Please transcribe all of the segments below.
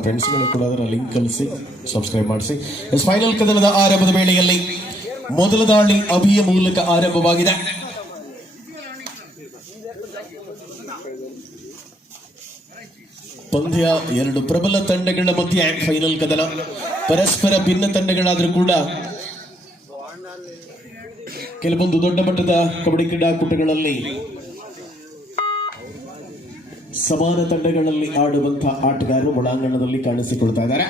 ಎಲ್ಲ ಫ್ರೆಂಡ್ಸ್ಗಳು ಕೂಡ ಅದರ ಲಿಂಕ್ ಕಳಿಸಿ ಸಬ್ಸ್ಕ್ರೈಬ್ ಮಾಡಿಸಿ. ಫೈನಲ್ ಕದನದ ಆರಂಭದ ವೇಳೆಯಲ್ಲಿ ಮೊದಲ ದಾಳಿ ಅಭಿಯ ಮೂಲಕ ಆರಂಭವಾಗಿದೆ. ಪಂದ್ಯ ಎರಡು ಪ್ರಬಲ ತಂಡಗಳ ಮಧ್ಯೆ ಫೈನಲ್ ಕದನ. ಪರಸ್ಪರ ಭಿನ್ನ ತಂಡಗಳಾದರೂ ಕೂಡ ಕೆಲವೊಂದು ದೊಡ್ಡ ಮಟ್ಟದ ಕಬಡ್ಡಿ ಕ್ರೀಡಾಕೂಟಗಳಲ್ಲಿ ಸಮಾನ ತಂಡಗಳಲ್ಲಿ ಆಡುವಂತಹ ಆಟಗಾರರು ಒಳಾಂಗಣದಲ್ಲಿ ಕಾಣಿಸಿಕೊಳ್ತಾ ಇದ್ದಾರೆ.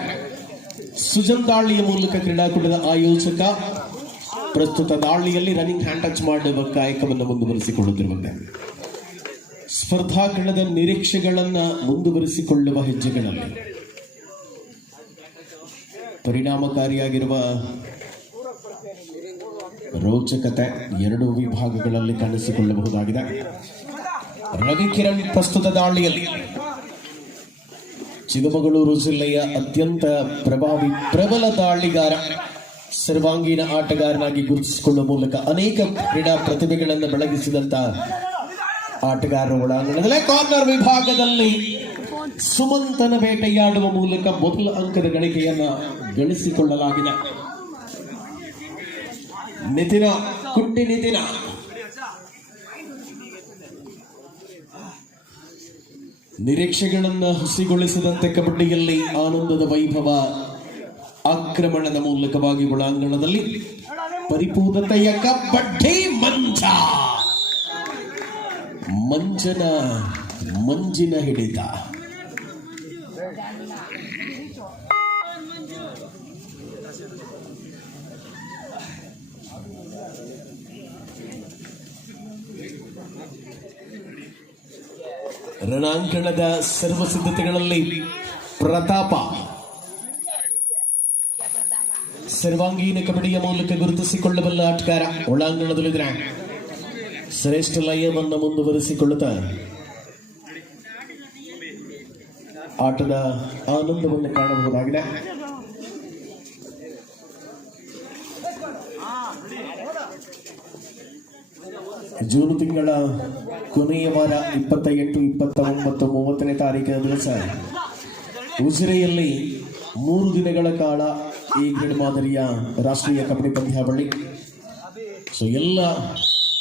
ಸುಜನ್ ದಾಳಿಯ ಮೂಲಕ ಕ್ರೀಡಾಕೂಟದ ಆಯೋಜಕ ಪ್ರಸ್ತುತ ದಾಳಿಯಲ್ಲಿ ರನ್ನಿಂಗ್ ಹ್ಯಾಂಡ್ ಟಚ್ ಮಾಡುವ ಕಾಯಕವನ್ನು ಮುಂದುವರಿಸಿಕೊಳ್ಳುತ್ತಿರುವಂತೆ. ಸ್ಪರ್ಧಾಕಣದ ನಿರೀಕ್ಷೆಗಳನ್ನ ಮುಂದುವರಿಸಿಕೊಳ್ಳುವ ಹೆಜ್ಜೆಗಳಲ್ಲಿ ಪರಿಣಾಮಕಾರಿಯಾಗಿರುವ ರೋಚಕತೆ ಎರಡು ವಿಭಾಗಗಳಲ್ಲಿ ಕಾಣಿಸಿಕೊಳ್ಳಬಹುದಾಗಿದೆ. ರವಿಕಿರಣ್ ಪ್ರಸ್ತುತ ದಾಳಿಯಲ್ಲಿ. ಚಿಕ್ಕಮಗಳೂರು ಜಿಲ್ಲೆಯ ಅತ್ಯಂತ ಪ್ರಭಾವಿ ಪ್ರಬಲ ದಾಳಿಗಾರ, ಸರ್ವಾಂಗೀಣ ಆಟಗಾರನಾಗಿ ಗುರುತಿಸಿಕೊಳ್ಳುವ ಮೂಲಕ ಅನೇಕ ಕ್ರೀಡಾ ಪ್ರತಿಭೆಗಳನ್ನು ಬೆಳಗಿಸಿದಂತ ಆಟಗಾರರ ಒಳಾಂಗಣದಲ್ಲೇ ಕಾರ್ನರ್ ವಿಭಾಗದಲ್ಲಿ ಸುಮಂತನ ಬೇಟೆಯಾಡುವ ಮೂಲಕ ಮೊದಲ ಅಂಕದ ಗಳಿಕೆಯನ್ನು ಗಳಿಸಿಕೊಳ್ಳಲಾಗಿದೆ. ನಿತಿನ, ಕುಟ್ಟಿ ನಿತಿನ. ನಿರೀಕ್ಷೆಗಳನ್ನ ಹುಸಿಗೊಳಿಸಿದಂತೆ ಕಬಡ್ಡಿಯಲ್ಲಿ ಆನಂದದ ವೈಭವ ಆಕ್ರಮಣದ ಮೂಲಕವಾಗಿ ಒಳಾಂಗಣದಲ್ಲಿ ಪರಿಪೂರ್ಣತೆಯ ಕಬಡ್ಡಿ ಮಂಚ. ಮಂಜನ ಮಂಜಿನ ಹಿಡಿತ. ರಣಾಂಗಣದ ಸರ್ವ ಸಿದ್ಧತೆಗಳಲ್ಲಿ ಪ್ರತಾಪ. ಸರ್ವಾಂಗೀಣ ಕಬಡ್ಡಿಯ ಮೂಲಕ ಗುರುತಿಸಿಕೊಳ್ಳಬಲ್ಲ ಆಟಗಾರ ಒಳಾಂಗಣದಲ್ಲಿದ್ರೆ ಶ್ರೇಷ್ಠ ಲಯವನ್ನು ಮುಂದುವರಿಸಿಕೊಳ್ಳುತ್ತಾ ಆಟದ ಆನಂದವನ್ನು ಕಾಣಬಹುದಾಗಿದೆ. ಜೂನ್ ತಿಂಗಳ ಕೊನೆಯ ವಾರ ಇಪ್ಪತ್ತ ಎಂಟು ಇಪ್ಪತ್ತ ಒಂಬತ್ತು ಮೂವತ್ತನೇ ತಾರೀಕಿನ ದಿವಸ ಉಜಿರೆಯಲ್ಲಿ ಮೂರು ದಿನಗಳ ಕಾಲ ಈ ಗ್ರೇಡ್ ಮಾದರಿಯ ರಾಷ್ಟ್ರೀಯ ಕಬಡ್ಡಿ ಪಂದ್ಯಾವಳಿ ಸೊ ಎಲ್ಲ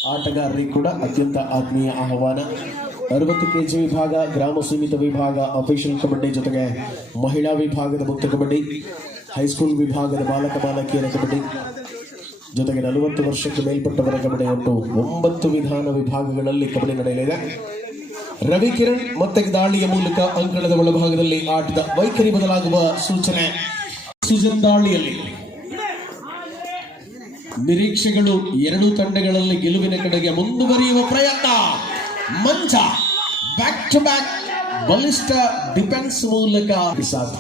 ಆಟಗಾರರಿಗೂ ಕೂಡ ಅತ್ಯಂತ ಆತ್ಮೀಯ ಆಹ್ವಾನ. ಅರವತ್ತು ಕೆಜಿ ವಿಭಾಗ, ಗ್ರಾಮ ಸೀಮಿತ ವಿಭಾಗ ಅಫಿಷಿಯಲ್ ಕಬಡ್ಡಿ ಜೊತೆಗೆ ಮಹಿಳಾ ವಿಭಾಗದ ಮುಕ್ತ ಕಬಡ್ಡಿ ಹೈಸ್ಕೂಲ್ ವಿಭಾಗದ ಬಾಲಕ, ಬಾಲಕಿಯರ ಕಬಡ್ಡಿ. ಜೊತೆಗೆ ನಲವತ್ತು ವರ್ಷಕ್ಕೆ ಮೇಲ್ಪಟ್ಟವರ ಕಬಡ್ಡಿ ಒಟ್ಟು ಒಂಬತ್ತು ವಿಧಾನ ವಿಭಾಗಗಳಲ್ಲಿ ಕಬಡ್ಡಿ ನಡೆಯಲಿದೆ ರವಿ ಕಿರಣ್ ಮತ್ತೆ ದಾಳಿಯ ಮೂಲಕ ಅಂಕಣದ ಒಳಭಾಗದಲ್ಲಿ ಆಟದ ವೈಖರಿ ಬದಲಾಗುವ ಸೂಚನೆ ಸುಜನ್ ದಾಳಿಯಲ್ಲಿ ನಿರೀಕ್ಷೆಗಳು ಎರಡೂ ತಂಡಗಳಲ್ಲಿ ಗೆಲುವಿನ ಕಡೆಗೆ ಮುಂದುವರಿಯುವ ಪ್ರಯತ್ನ ಮಂಚ ಬ್ಯಾಕ್ ಟು ಬ್ಯಾಕ್ ಬಲಿಷ್ಠ ಡಿಫೆನ್ಸ್ ಮೂಲಕ ಸಾಥ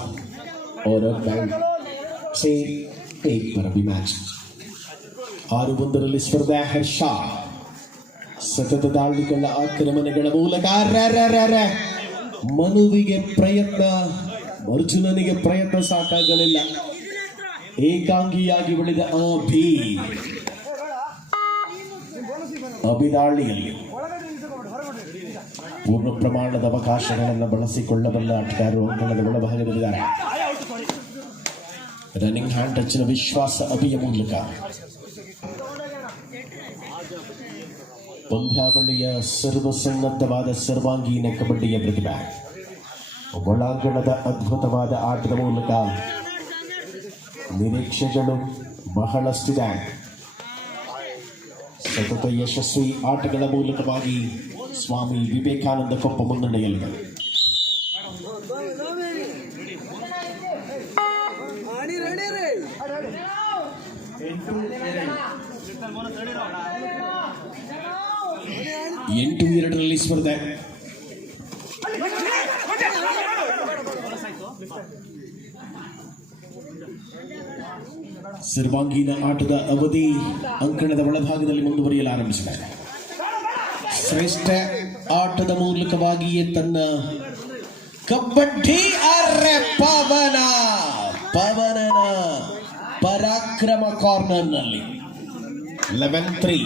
और अब बैंक से एक पर अभी मैच ಆರು ಒಂದರಲ್ಲಿ ಸ್ಪರ್ಧೆ, ಹರ್ಷ. ಸತತ ದಾಳಿಗಳ ಆಕ್ರಮಣಗಳ ಮೂಲಕ. ಮನುವಿಗೆ ಪ್ರಯತ್ನ, ಅರ್ಜುನನಿಗೆ ಪ್ರಯತ್ನ ಸಾಕಾಗಲಿಲ್ಲ. ಏಕಾಂಗಿಯಾಗಿ ಉಳಿದ ಅಭಿ ಅಭಿದಾಳಿಯಲ್ಲಿ ಪೂರ್ಣ ಪ್ರಮಾಣದ ಅವಕಾಶಗಳನ್ನು ಬಳಸಿಕೊಳ್ಳಬಲ್ಲ ಆಟಗಾರರು ಅಂಕಣದ ಒಳಭಾಗದಲ್ಲಿದ್ದಾರೆ. ರನ್ನಿಂಗ್ ಹ್ಯಾಂಡ್ ಟಚ್ನ ವಿಶ್ವಾಸ ಅಭಿಯ ಮೂಲಕ. ಪಂದ್ಯಾವಳಿಯ ಸರ್ವಸನ್ನದ್ಧವಾದ ಸರ್ವಾಂಗೀನ ಕಬಡ್ಡಿಯ ಪ್ರತಿಭೆ. ಒಳಾಂಗಣದ ಅದ್ಭುತವಾದ ಆಟದ ಮೂಲಕ ನಿರೀಕ್ಷೆಗಳು ಬಹಳಷ್ಟಿದೆ. ಸತತ ಯಶಸ್ವಿ ಆಟಗಳ ಮೂಲಕವಾಗಿ ಸ್ವಾಮಿ ವಿವೇಕಾನಂದ ಕೊಪ್ಪ ಮುನ್ನಡೆಯಲ್ಲಿದೆ ರೀ ಎಂಟು ಎರಡರಲ್ಲಿ ಸ್ಪರ್ಧೆ. ಸರ್ವಾಂಗೀಣ ಆಟದ ಅವಧಿ ಅಂಕಣದ ಒಳಭಾಗದಲ್ಲಿ ಮುಂದುವರಿಯಲು ಆರಂಭಿಸಿದೆ. ಶ್ರೇಷ್ಠ ಆಟದ ಮೂಲಕವಾಗಿಯೇ ತನ್ನ ಕಬಡ್ಡಿ ಅರೆ ಪವನ, ಪವನನ ಪರಾಕ್ರಮ ಕಾರ್ನರ್ನಲ್ಲಿ. ಲೆವೆನ್ ತ್ರೀ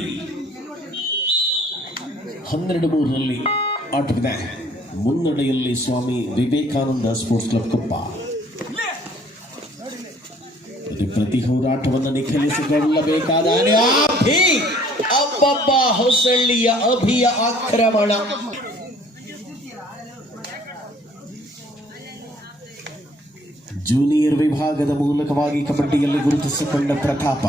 ಹನ್ನೆರಡು ಮೂರರಲ್ಲಿ ಆಟವಿದೆ. ಮುನ್ನಡೆಯಲ್ಲಿ ಸ್ವಾಮಿ ವಿವೇಕಾನಂದ ಸ್ಪೋರ್ಟ್ಸ್ ಕ್ಲಬ್ ಕೊಪ್ಪ. ಪ್ರತಿ ಹೋರಾಟವನ್ನು ನಿಖಲಿಸಿಕೊಳ್ಳಬೇಕಾದರೆ ಅಬ್ಬಬ್ಬ, ಹೊಸಳ್ಳಿಯ ಅಭಿಯ ಆಕ್ರಮಣ. ಜೂನಿಯರ್ ವಿಭಾಗದ ಮೂಲಕವಾಗಿ ಕಬಡ್ಡಿಯಲ್ಲಿ ಗುರುತಿಸಿಕೊಂಡ ಪ್ರತಾಪ.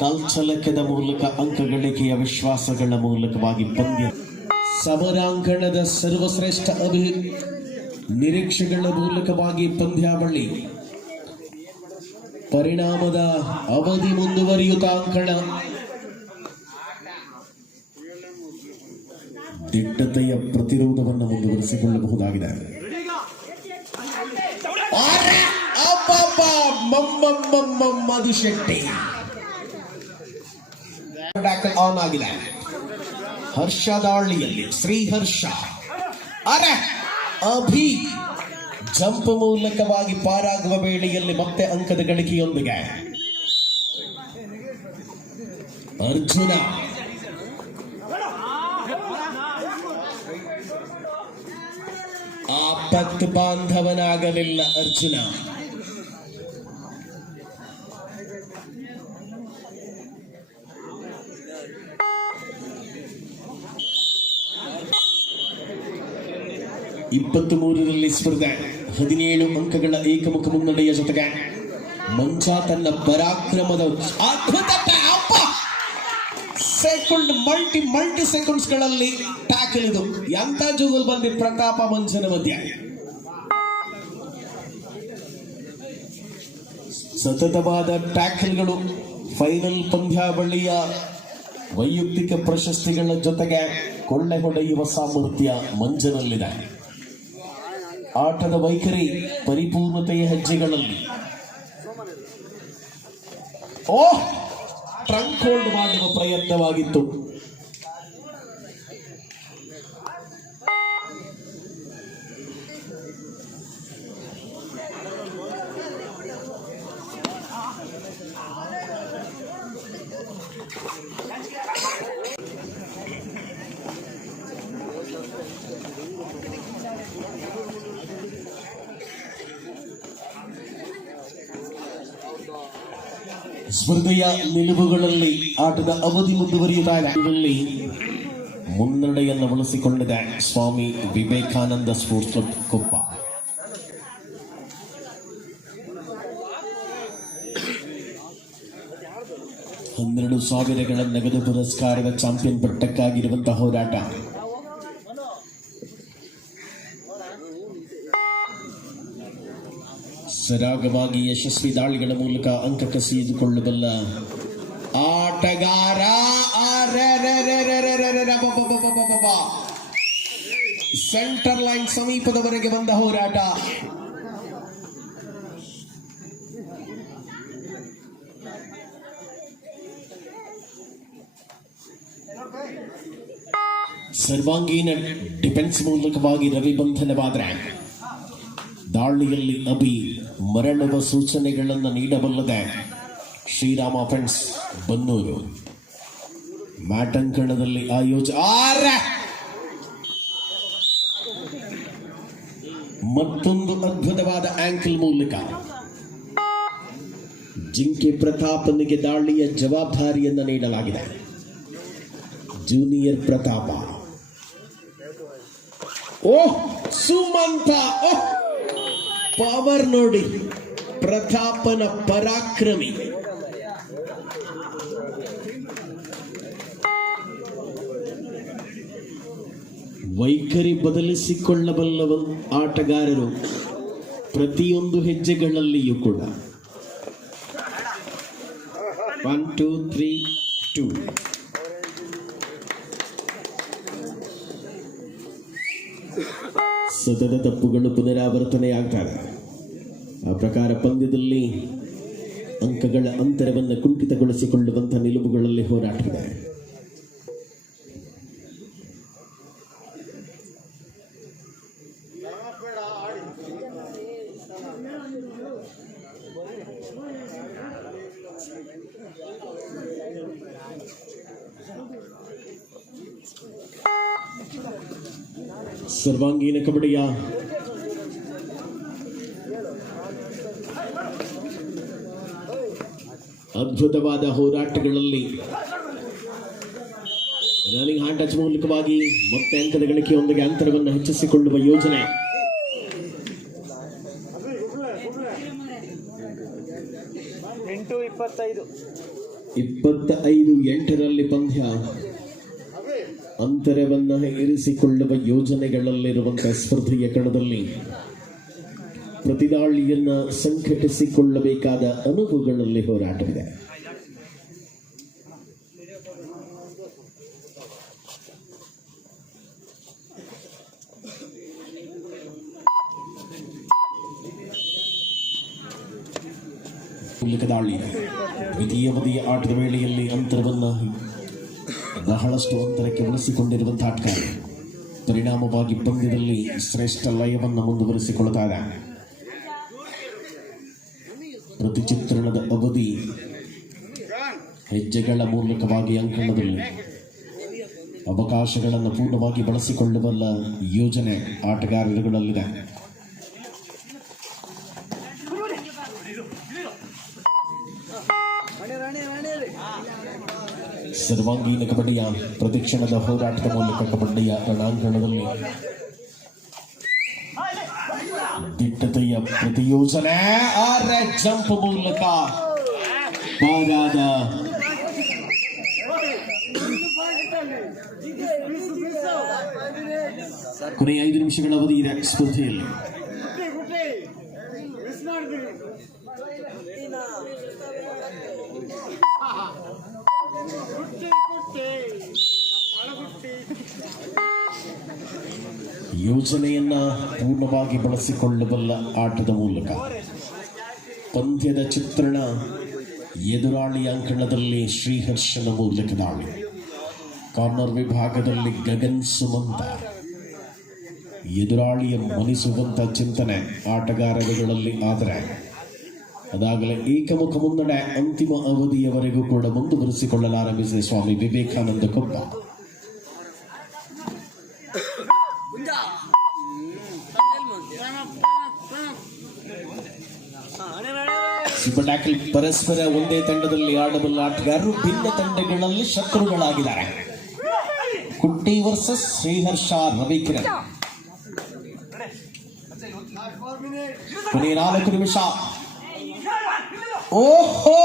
ಕಲ್ಚಲಕದ ಮೂಲಕ ಅಂಕ ಗಳಿಕೆಯ ವಿಶ್ವಾಸಗಳ ಮೂಲಕವಾಗಿ ಪಂದ್ಯ ಸಮರಾಂಗಣದ ಸರ್ವಶ್ರೇಷ್ಠ ಅಭಿ ನಿರೀಕ್ಷೆಗಳ ಮೂಲಕವಾಗಿ ಪಂದ್ಯಾವಳಿ. ಪರಿಣಾಮದ ಅವಧಿ ಮುಂದುವರಿಯುತ್ತಾ ಅಂಕಣ. ದಿಟ್ಟತೆಯ ಪ್ರತಿರೋಧವನ್ನು ಮುಂದುವರಿಸಿಕೊಳ್ಳಬಹುದಾಗಿದೆ. ಅದು ಶೆಟ್ಟಿ ಟ್ಯಾಕಲ್ ಆನ್ ಆಗಿದೆ ಹರ್ಷ ದಾಳಿಯಲ್ಲಿ ಶ್ರೀಹರ್ಷ ಅರೆ ಅಭಿ ಜಂಪ್ ಮೂಲಕವಾಗಿ ಪಾರಾಗುವ ವೇಳೆಯಲ್ಲಿ ಮತ್ತೆ ಅಂಕದ ಗಳಿಕೆಯೊಂದಿಗೆ ಅರ್ಜುನ ಆಪತ್ ಬಾಂಧವನಾಗಲಿಲ್ಲ ಅರ್ಜುನ ಇಪ್ಪತ್ತು ಮೂರರಲ್ಲಿ ಸ್ಪರ್ಧೆ, ಹದಿನೇಳು ಅಂಕಗಳ ಏಕಮುಖ ಮುನ್ನಡೆಯ ಜೊತೆಗೆ ಮಂಚ ತನ್ನ ಪರಾಕ್ರಮದ ಅದ್ಭುತ! ಸೆಕೆಂಡ್ ಮಲ್ಟಿ ಮಲ್ಟಿ ಸೆಕೆಂಡ್ಸ್ಗಳಲ್ಲಿ ಟ್ಯಾಕಲ್ ಇದು ಎಂತ ಜೂಗಲ್ ಬಂದಿ ಪ್ರತಾಪ ಮಂಚನ ಮಧ್ಯ ಸತತವಾದ ಟ್ಯಾಕಲ್ಗಳು ಫೈನಲ್ ಪಂದ್ಯಾವಳಿಯ ವೈಯಕ್ತಿಕ ಪ್ರಶಸ್ತಿಗಳ ಜೊತೆಗೆ ಕೊಳ್ಳೆ ಹೊಡೆಯುವ ಸಾಮರ್ಥ್ಯ ಮಂಜನಲ್ಲಿದೆ ಆಟದ ವೈಖರಿ ಪರಿಪೂರ್ಣತೆಯ ಹೆಜ್ಜೆಗಳಲ್ಲಿ. ಓ ಟ್ರಂಕ್ ಹೋಲ್ಡ್ ಮಾಡುವ ಪ್ರಯತ್ನವಾಗಿತ್ತು. ಸ್ಪರ್ಧೆಯ ನಿಲುವುಗಳಲ್ಲಿ ಆಟದ ಅವಧಿ ಮುಂದುವರಿಯುವಾಗ ಮುನ್ನಡೆಯನ್ನು ಬಳಸಿಕೊಂಡಿದೆ ಸ್ವಾಮಿ ವಿವೇಕಾನಂದ ಸ್ಪೋರ್ಟ್ಸ್ ಕ್ಲಬ್ ಕೊಪ್ಪ. ಹನ್ನೆರಡು ಸಾವಿರಗಳ ನಗದು ಪುರಸ್ಕಾರದ ಚಾಂಪಿಯನ್ ಪಟ್ಟಕ್ಕಾಗಿರುವಂತಹ ಹೋರಾಟ. ಸರಾಗವಾಗಿ ಯಶಸ್ವಿ ದಾಳಿಗಳ ಮೂಲಕ ಅಂಕ ಕಸಿದುಕೊಳ್ಳಬಲ್ಲ ಆಟಗಾರ ಸೆಂಟರ್ ಲೈನ್ ಸಮೀಪದವರೆಗೆ ಬಂದ ಹೋರಾಟ. ಸರ್ವಾಂಗೀಣ ಡಿಫೆನ್ಸ್ ಮೂಲಕವಾಗಿ ರವಿ ಬಂಧನವಾದರೆ ದಾಳಿಯಲ್ಲಿ ಅಭಿ ಮರಳುವ ಸೂಚನೆಗಳನ್ನು ನೀಡಬಲ್ಲದೆ ಶ್ರೀರಾಮ ಫ್ರೆಂಡ್ಸ್ ಬನ್ನೂರು. ಮ್ಯಾಟಂಕಣದಲ್ಲಿ ಆಯೋಜ! ಮತ್ತೊಂದು ಅದ್ಭುತವಾದ ಆಂಕಲ್ ಮೂಲಕ. ಜಿಂಕೆ ಪ್ರತಾಪನಿಗೆ ದಾಳಿಯ ಜವಾಬ್ದಾರಿಯನ್ನು ನೀಡಲಾಗಿದೆ. ಜೂನಿಯರ್ ಪ್ರತಾಪ. ಓಹ್, ಸುಮಂತ! ಓಹ್! ಪವರ್ ನೋಡಿ ಪ್ರತಾಪನ ಪರಾಕ್ರಮಿ. ವೈಖರಿ ಬದಲಿಸಿಕೊಳ್ಳಬಲ್ಲವ ಆಟಗಾರರು ಪ್ರತಿಯೊಂದು ಹೆಜ್ಜೆಗಳಲ್ಲಿಯೂ ಕೂಡ. ಒನ್ ಟೂ ತ್ರೀ ಟೂ ಸತತ ತಪ್ಪುಗಳು ಪುನರಾವರ್ತನೆಯಾಗ್ತವೆ. ಆ ಪ್ರಕಾರ ಪಂದ್ಯದಲ್ಲಿ ಅಂಕಗಳ ಅಂತರವನ್ನು ಕುಂಠಿತಗೊಳಿಸಿಕೊಳ್ಳುವಂಥ ನಿಲುವುಗಳಲ್ಲಿ ಹೋರಾಟವಿದೆ. ಕಬಡ್ಡಿಯ ಅದ್ಭುತವಾದ ಹೋರಾಟಗಳಲ್ಲಿ ರನ್ನಿಂಗ್ ಹ್ಯಾಂಡ್ ಟಚ್ ಮೂಲಕವಾಗಿ ಮತ್ತೆ ಅಂಕದ ಗಳಿಕೆಯೊಂದಿಗೆ ಅಂತರವನ್ನು ಹೆಚ್ಚಿಸಿಕೊಳ್ಳುವ ಯೋಜನೆ. ಇಪ್ಪತ್ತೈದು ಎಂಟರಲ್ಲಿ ಪಂದ್ಯ. ಅಂತರವನ್ನ ಏರಿಸಿಕೊಳ್ಳುವ ಯೋಜನೆಗಳಲ್ಲಿರುವಂತಹ ಸ್ಪರ್ಧೆಯ ಕಣದಲ್ಲಿ ಪ್ರತಿದಾಳಿಯನ್ನ ಸಂಘಟಿಸಿಕೊಳ್ಳಬೇಕಾದ ಅನುಭವಗಳಲ್ಲಿ ಹೋರಾಟವಿದೆ. ದಾಳಿ. ದ್ವಿತೀಯ ಬದಿಯ ಆಟದ ವೇಳೆಯಲ್ಲಿ ಅಂತರವನ್ನು ಬಹಳಷ್ಟು ಅಂತರಕ್ಕೆ ಉಳಿಸಿಕೊಂಡಿರುವಂತಹ ಕಾರ್ಯ ಪರಿಣಾಮವಾಗಿ ಪಂದ್ಯದಲ್ಲಿ ಶ್ರೇಷ್ಠ ಲಯವನ್ನು ಮುಂದುವರಿಸಿಕೊಳ್ತಾ ಇದೆ ಪ್ರತಿ ಚಿತ್ರಣದ ಅವಧಿ ಹೆಜ್ಜೆಗಳ ಮೂಲಕವಾಗಿ ಅಂಕಣದಲ್ಲಿ. ಅವಕಾಶಗಳನ್ನು ಪೂರ್ಣವಾಗಿ ಬಳಸಿಕೊಳ್ಳುವಲ್ಲ ಯೋಜನೆ ಆಟಗಾರರುಗಳಲ್ಲಿದೆ. ಸರ್ವಾಂಗೀಣ ಕಬಡ್ಡಿಯ ಪ್ರತಿಕ್ಷಣದ ಹೋರಾಟದ ಮೂಲಕ ಕಬಡ್ಡಿಯ ರಣಾಂಗಣದಲ್ಲಿ ದಿಟ್ಟತೆಯ ಪ್ರತಿಯೋಜನೆ ಆರೆ ಜಂಪ್ ಮೂಲಕ ಪಾರಾದ ಕೊನೆಯ ಐದು ನಿಮಿಷಗಳ ಅವಧಿ ಇದೆ ಸ್ಪರ್ಧೆಯಲ್ಲಿ ಯೋಜನೆಯನ್ನ ಪೂರ್ಣವಾಗಿ ಬಳಸಿಕೊಳ್ಳಬಲ್ಲ ಆಟದ ಮೂಲಕ ಪಂದ್ಯದ ಚಿತ್ರಣ ಎದುರಾಳಿ ಅಂಕಣದಲ್ಲಿ ಶ್ರೀಹರ್ಷನ ಮೂಲಕ ದಾಳಿ. ಕಾರ್ನರ್ ವಿಭಾಗದಲ್ಲಿ ಗಗನ್ ಸುಮಂತ. ಎದುರಾಳಿಯ ಮನಿಸುವಂತ ಚಿಂತನೆ ಆಟಗಾರರುಗಳಲ್ಲಿ ಆದರೆ ಅದಾಗಲೇ ಏಕಮುಖ ಮುನ್ನಡೆ ಅಂತಿಮ ಅವಧಿಯವರೆಗೂ ಕೂಡ ಮುಂದುವರಿಸಿಕೊಳ್ಳಲಾರಂಭಿಸಿದೆ ಸ್ವಾಮಿ ವಿವೇಕಾನಂದ ಕೊಪ್ಪ. ರಾಣಿ ರಾಣಿ ಸೂಪರ್ ಟ್ಯಾಕಲ್ ಪರಸ್ಪರ ಒಂದೇ ತಂಡದಲ್ಲಿ ಆಡಬಲ್ಲ ಆಟಗಾರರು ಭಿನ್ನ ತಂಡಗಳಲ್ಲಿ ಶತ್ರುಗಳಾಗಿದ್ದಾರೆ. ಕುಟ್ಟಿ ವರ್ಸಸ್ ಶ್ರೀಹರ್ಷ ರವಿಕಿರಣ್. ಕೊನೆಯ ನಾಲ್ಕು ನಿಮಿಷ. ಓಹೋ!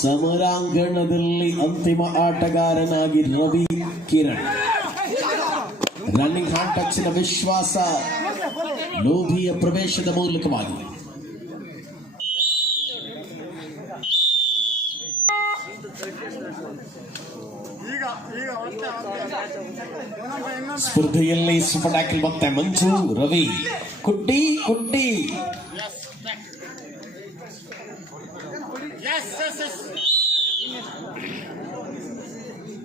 ಸಮರಾಂಗಣದಲ್ಲಿ ಅಂತಿಮ ಆಟಗಾರನಾಗಿ ರವಿ ಕಿರಣ್. ರನ್ನಿಂಗ್ ಹಾಟ್ ಅಕ್ಷರ ವಿಶ್ವಾಸ ಲೋಭಿಯ ಪ್ರವೇಶದ ಮೂಲಕವಾಗಿ. ಸ್ಪರ್ಧೆಯಲ್ಲಿ ಸೂಪರ್ ಟ್ಯಾಕಲ್ ಮತ್ತೆ ಮಂಜು, ರವಿ. ಕುಟ್ಟಿ ಕುಟ್ಟಿ.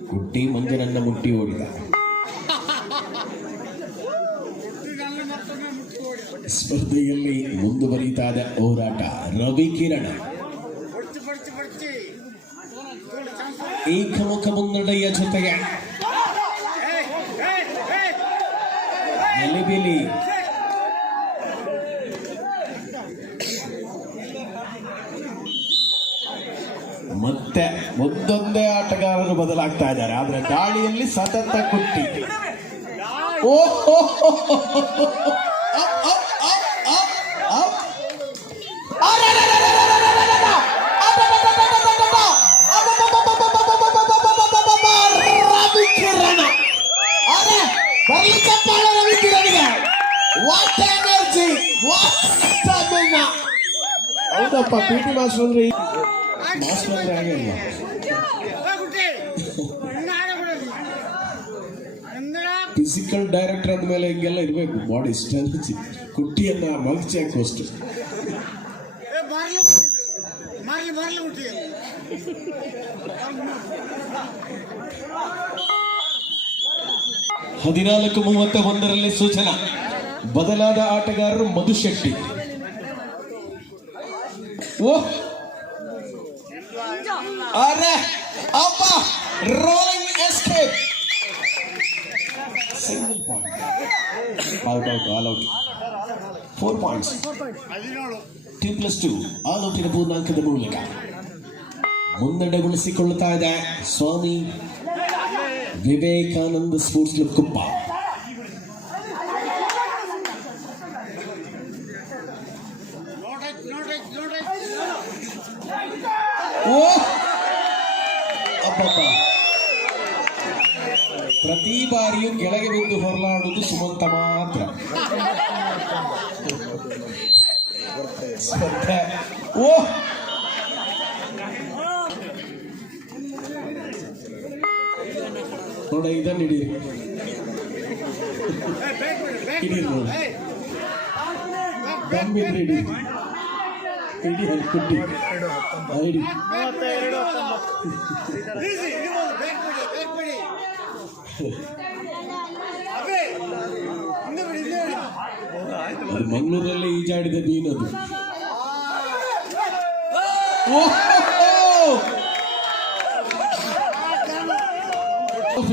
ಕುಟ್ಟಿ ಮಂಜನನ್ನ ಮುಟ್ಟಿ ಓಡಿದ ಸ್ಪರ್ಧೆಯಲ್ಲಿ ಮುಂದುವರಿತಾದ ಹೋರಾಟ ರವಿ ಕಿರಣ ಏಕಮುಖ ಮುನ್ನಡೆಯ ಜೊತೆಗೆ ಎಲಿಬಿಲಿ ಮತ್ತೆ ಒಂದೊಂದೇ ಆಟಗಾರರು ಬದಲಾಗ್ತಾ ಇದ್ದಾರೆ ಆದರೆ ಗಾಳಿಯಲ್ಲಿ ಸತತ ಕುಟ್ಟಿ ಹೌದಪ್ಪ ಪಿ ಟಿ ಮಾಸ್ಟರ್ ಅಂದ್ರೆ ಫಿಸಿಕಲ್ ಡೈರೆಕ್ಟರ್ ಆದ್ಮೇಲೆ ಹಿಂಗೆಲ್ಲ ಇರಬೇಕು. ಬಾಡಿ ಸ್ಟ್ರೆಂತ್ ಕುಟ್ಟಿಯನ್ನ ಮಲ್ಚಿ ಹಾಕುವಷ್ಟು ಹದಿನಾಲ್ಕು ಮೂವತ್ತ ಒಂದರಲ್ಲಿ ಸೂಚನಾ. ಬದಲಾದ ಆಟಗಾರರು ಮಧುಶೆಟ್ಟಿ. ಓ அரை அப்பா rolling escape single point out out all out four points two plus two all ಔಟಿನ ಪೂರ್ಣಾಂಕದ ಮೂಲಕ ಮುನ್ನಡೆಗೊಳಿಸಿಕೊಳ್ಳುತ್ತಾ ಇದೆ ಸ್ವಾಮಿ ವಿವೇಕಾನಂದ ಸ್ಪೋರ್ಟ್ಸ್ ಕ್ಲಬ್ ಕುಪ್ಪ ಓ ಪಾಪಪ್ಪ. ಪ್ರತಿ ಬಾರಿಯೂ ಕೆಳಗೆ ಬಿದ್ದು ಹೊರಲಾಡುವುದು ಸುಮಂತ ಮಾತ್ರ. ಓ! ನೋಡ, ಇದನ್ನ ಹಿಡಿ. ಹಿಡಿ ನೋಡ. ದಮ್ ಇದ್ರೆ ಹಿಡಿ ಹಿಡಿ. ಮಂಗಳೂರಲ್ಲಿ ಈಜಾಡಿದ ಮೀನದು ಅದು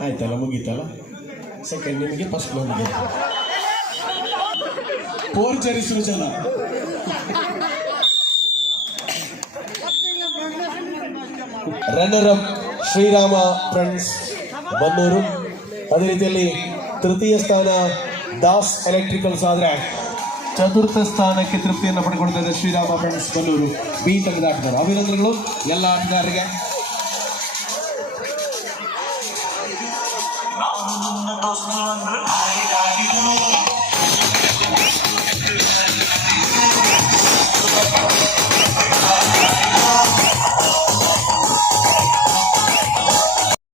ಆಯ್ತಲ್ಲ ಮುಗೀತಲ್ಲ? ಸೆಕೆಂಡ್ ನಿಮಗೆ ಫಸ್ಟ್ ನಮಗೆ ಪೋರ್ಚರಿ ಸೃಜನ ರನ್ನರ್ ಶ್ರೀರಾಮ ಫ್ರೆಂಡ್ಸ್ ಬನ್ನೂರು. ಅದೇ ರೀತಿಯಲ್ಲಿ ತೃತೀಯ ಸ್ಥಾನ ದಾಸ್ ಎಲೆಕ್ಟ್ರಿಕಲ್ಸ್ ಆದ್ರೆ ಚತುರ್ಥ ಸ್ಥಾನಕ್ಕೆ ತೃಪ್ತಿಯನ್ನು ಪಡ್ಕೊಳ್ತಾ ಇದೆ ಶ್ರೀರಾಮ ಫ್ರೆಂಡ್ಸ್ ಬನ್ನೂರು. ಬಿ ತಂಡದ ಅಭಿನಂದನೆಗಳು ಎಲ್ಲ ಆಟಗಾರರಿಗೆ.